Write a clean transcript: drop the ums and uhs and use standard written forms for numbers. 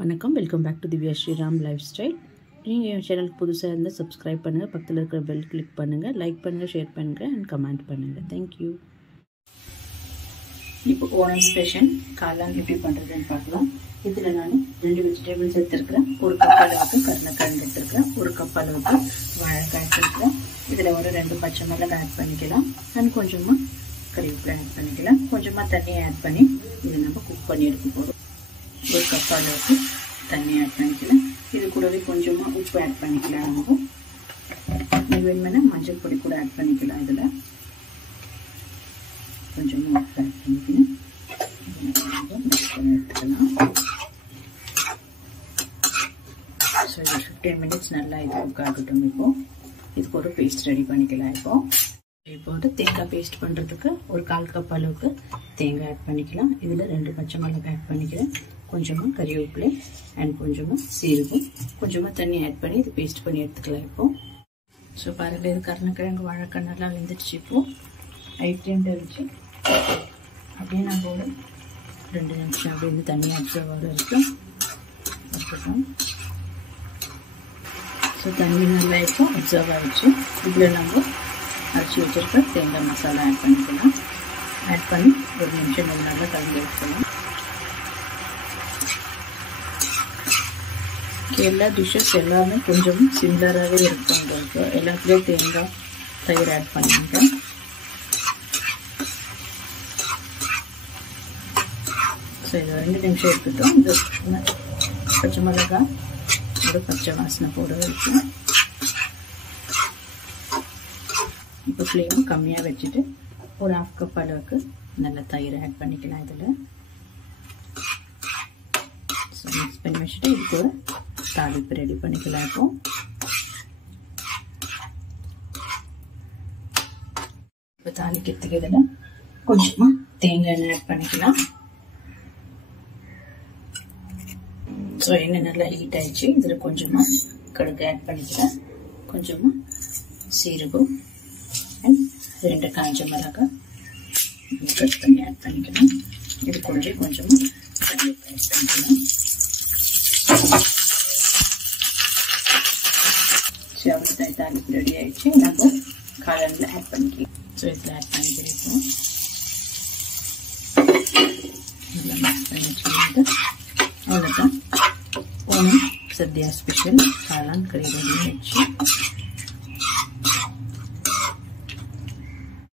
வணக்கம், welcome back to Divya Sriram lifestyle. நீங்கள் என் சேனலுக்கு புதுசாக இருந்தால் சப்ஸ்கிரைப் பண்ணுங்கள், பக்கத்தில் இருக்கிற பெல் கிளிக் பண்ணுங்கள், லைக் பண்ணுங்கள், ஷேர் பண்ணுங்கள் அண்ட் கமெண்ட் பண்ணுங்கள். தேங்க்யூ. இப்போ ஓணம் ஸ்பெஷல் காளான் எப்படி பண்ணுறதுன்னு பார்க்கலாம். இதில் நான் 2 வெஜிடபிள்ஸ் எடுத்துருக்கிறேன். 1 கப் அளவுக்கு கருணக்கிழங்கு எடுத்துருக்கிறேன், 1 கப் அளவுக்கு வாழைக்காய் எடுத்துருக்கிறேன். இதில் ஒரு 2 பச்சை மிளகாய் ஆட் பண்ணிக்கலாம் அண்ட் கொஞ்சமாக கறிவேப்பிலை ஆட் பண்ணிக்கலாம். கொஞ்சமாக தண்ணியை ஆட் பண்ணி இதை நம்ம குக் பண்ணி எடுக்க போகிறோம். 1 கப் அளவுக்கு தண்ணி ஆட் பண்ணிக்கலாம். இது கூடவே கொஞ்சமாக உப்பு ஆட் பண்ணிக்கலாம். நம்ம இது வேணுமென்னா மஞ்சள் பொடி கூட ஆட் பண்ணிக்கலாம். இதில் கொஞ்சமாக உப்பு ஆட் பண்ணிக்கலாம். மிக்ஸ் பண்ணி எடுத்துக்கலாம். ஸோ இது 15 மினிட்ஸ் நல்லா இது குக் ஆகட்டும். இப்போது இதுக்கு ஒரு பேஸ்ட் ரெடி பண்ணிக்கலாம். இப்போ வந்து தேங்காய் பேஸ்ட் பண்ணுறதுக்கு ஒரு 1/4 கப் அளவுக்கு தேங்காய் ஆட் பண்ணிக்கலாம். இதில் 2 பச்சை மிளகாய் ஆட் பண்ணிக்கிறேன், கொஞ்சமாக கறிவேப்பிலை அண்ட் கொஞ்சமாக சீரகம், கொஞ்சமாக தண்ணி ஆட் பண்ணி இது பேஸ்ட் பண்ணி எடுத்துக்கலாம். இப்போது ஸோ பாருங்கள், இது கருணக்கிழங்கு வாழைக்காய் நல்லா வெந்துடுச்சு. இப்போது ஹை ஃப்ளேமில் வச்சு அப்படியே நம்ம ஒரு 2 நிமிஷம் அப்படியே இந்த தண்ணி அப்சர்வ் ஆகிற வரைக்கும் வச்சுக்கலாம். ஸோ தண்ணி நல்லா இப்போ அப்சர்வ் ஆகிடுச்சு. இதில் நம்ம அரைச்சி வச்சுருக்க தேங்காய் மசாலா ஆட் பண்ணிக்கலாம். ஆட் பண்ணி 1 நிமிஷம் நல்லா கலந்து எடுத்துக்கலாம். எல்லா டிஷ்ஷஸ் எல்லாமே கொஞ்சம் சிமிலராகவே இருக்கும். உங்களுக்கு எல்லாத்துலேயும் தேங்காய் தயிர் ஆட் பண்ணிட்டேன். ஸோ இது 2 நிமிஷம் இருக்கட்டும். இது பச்சை மிளகாய் ஒரு பச்சை வாசனை போட வச்சு இப்போ ஃப்ளேம் கம்மியாக வச்சுட்டு ஒரு 1/2 கப் அளவுக்கு நல்ல தயிர் ஆட் பண்ணிக்கலாம். இதில் ஸோ மிக்ஸ் பண்ணி வச்சுட்டு இது கூட தாளிப்பு ரெடி பண்ணிக்கலாம். இப்போ தாளிக்கிறதுக்கு இதில் கொஞ்சமாக தேங்காய் எண்ணெய் ஆட் பண்ணிக்கலாம். ஸோ எண்ணெய் நல்லா ஹீட் ஆயிடுச்சு. இதில் கொஞ்சமாக கடுகு ஆட் பண்ணிக்கலாம், கொஞ்சமாக சீரகம் அண்ட் 2 காஞ்ச மிளகாய் கட் பண்ணி ஆட் பண்ணிக்கலாம். இது கொஞ்சமாக கறிவேப்பிலை ஆட் பண்ணிக்கலாம். ஸோ அவ்வளோ தாளிப்பு ரெடி ஆயிடுச்சு. நம்ம காளானில் ஆட் பண்ணிக்கலாம். ஸோ இதில் ஆட் பண்ணி கிடைக்கும் மிக்ஸ் பண்ணி வச்சுக்கிட்டு அவ்வளோதான். ஓணம் சத்யா ஸ்பெஷல் காளான் கறி ரெடி ஆயிடுச்சு.